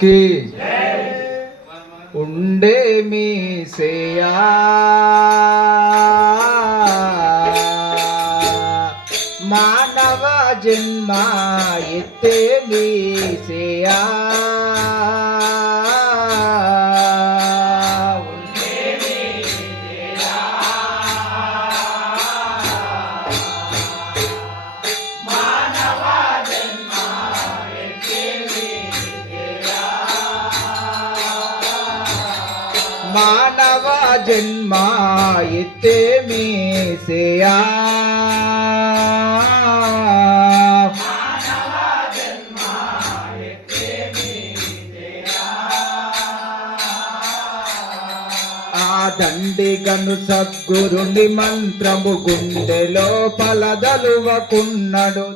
కి ఉండే మీ సేయా మానవ జన్మ ఎత్తే మీ సేయా మానవ జన్మ ఎత్తే మీ దండిగను సద్గురుని మంత్రము గుండెలో పలదలువకున్నడు.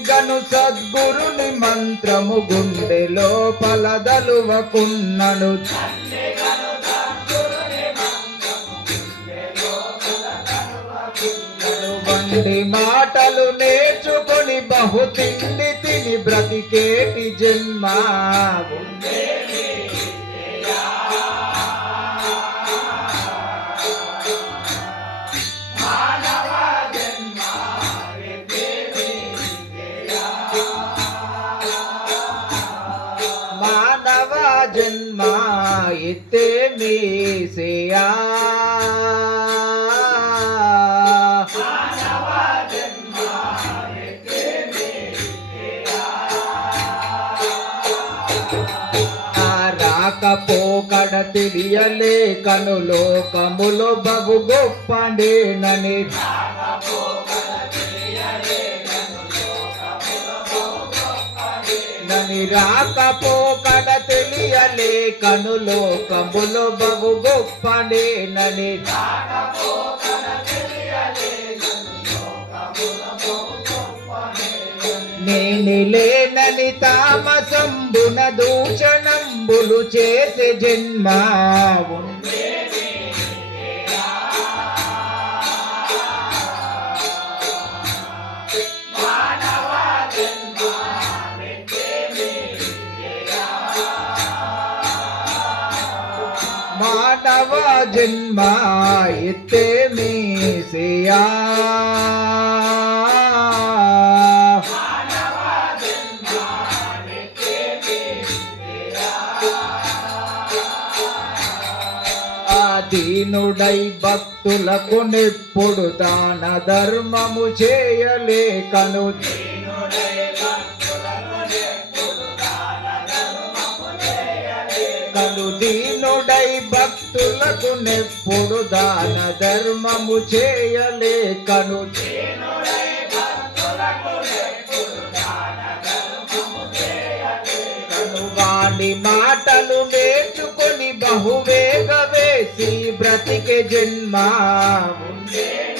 గను సద్గురుని మంత్రము గుండె లోపల దలువకున్నను వండి మాటలు నేర్చుకొని బహు తిండి తిని బ్రతికేటి జన్మ? ఎత్తే మీసేయా తెలియలే కను లోకములో బగు గొప్పండేనని నని రాకపోకడ తెలియలే కనులో కబులు బగు గొప్పండేనని నేనులేనని తామసంబున దూషణంబులు చేసే జన్మ. ఉండే జన్మ ఎత్తే మీసేయా ఆ దీనుడై భక్తులకు నిప్పుడు దాన ధర్మము చేయలేకను. కను దీనుడై భక్తులకు నెప్పుడు దాన ధర్మము చేయలేకను. వాణి మాటలు నేర్చుకొని బహువేగ వేసి బ్రతికే జన్మ. ఉండే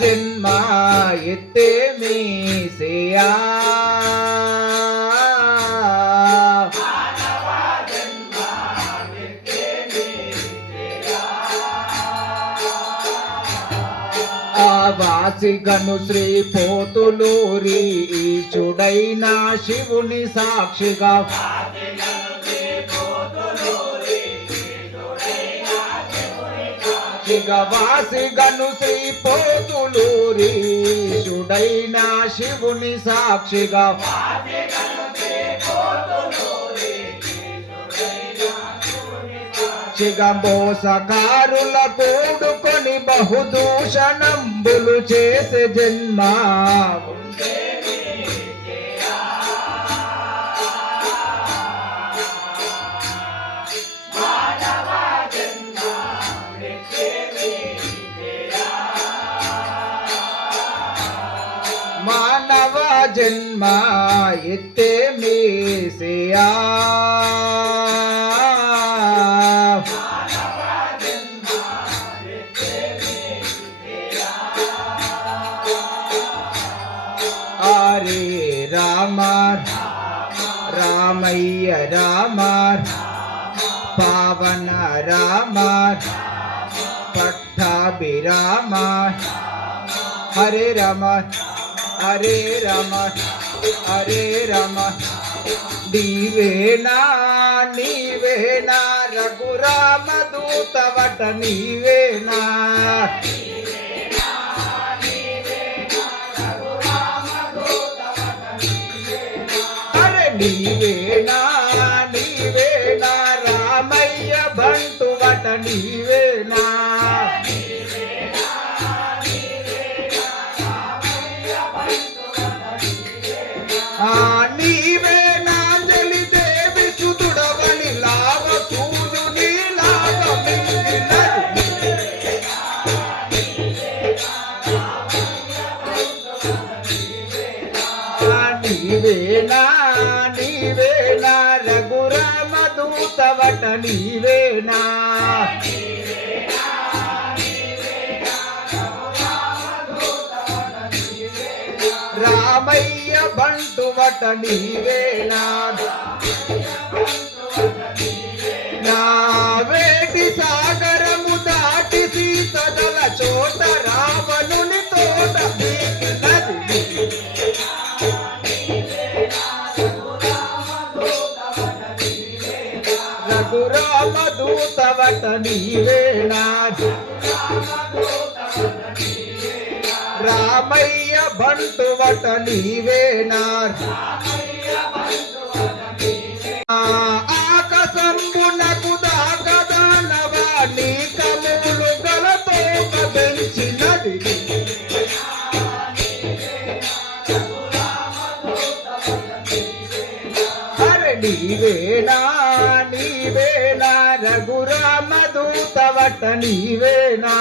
జన్మ ఎత్తే మీసేయా వాసిగను శ్రీ పోతులూరి ఈచుడైన శివుని సాక్షిగా వాసిగను శ్రీ పోతులూరి శివుని సాక్షిగా. చిగంబోసకారుల కూడుకొని బహుదూషణంబులు చేసే జన్మ. జన్మ ఎత్తే మీసియా. హరే రామ రామయ్య రామ పావన రామ పట్టాభిరామ హరే రామ హరే రమ హరే రమ నీవేనా నీవేనా రఘురామ దూతవట నీవేనా నీవేనా నీవేనా? రామయ్య బంటువట నీవేనా? నా వేటి సాగరము రఘురామ దూతవట నీవేనా? రామయ్య బంటువట నీవేనా? ఆకసంబునకు దాకదానవా నీ కములు గలతో పెంచినది నీవేనా? దూతవట నీవేనా?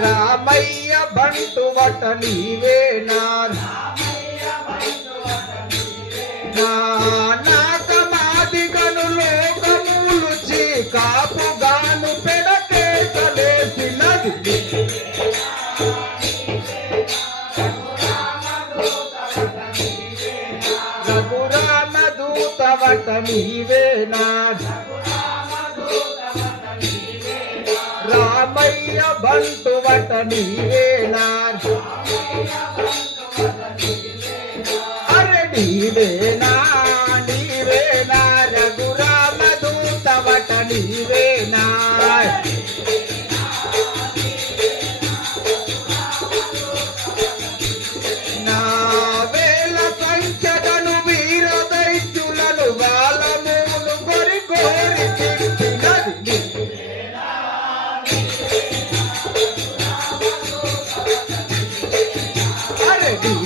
రామయ్య బంటువట నీవేనా? నా నాకమాదిగను లోకములు కాపుగాను పెడకేసలేసినది రఘురామ దూతవట నీవేనా రామయ్య బంటువట నీవేనా అరే నీవేనా? నీవేనా? రఘురామ దూతవట నీవేనా అరే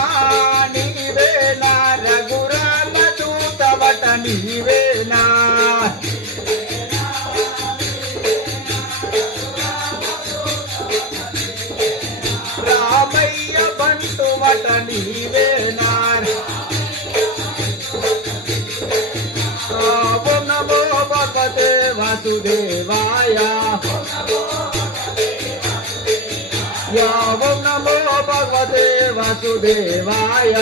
వాసుదేవాయ యా ఓం నమో భగవతే వాసుదేవాయ.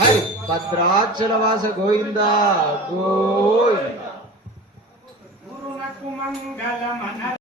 హరి భద్రాచల వాస గోవింద గోవింద.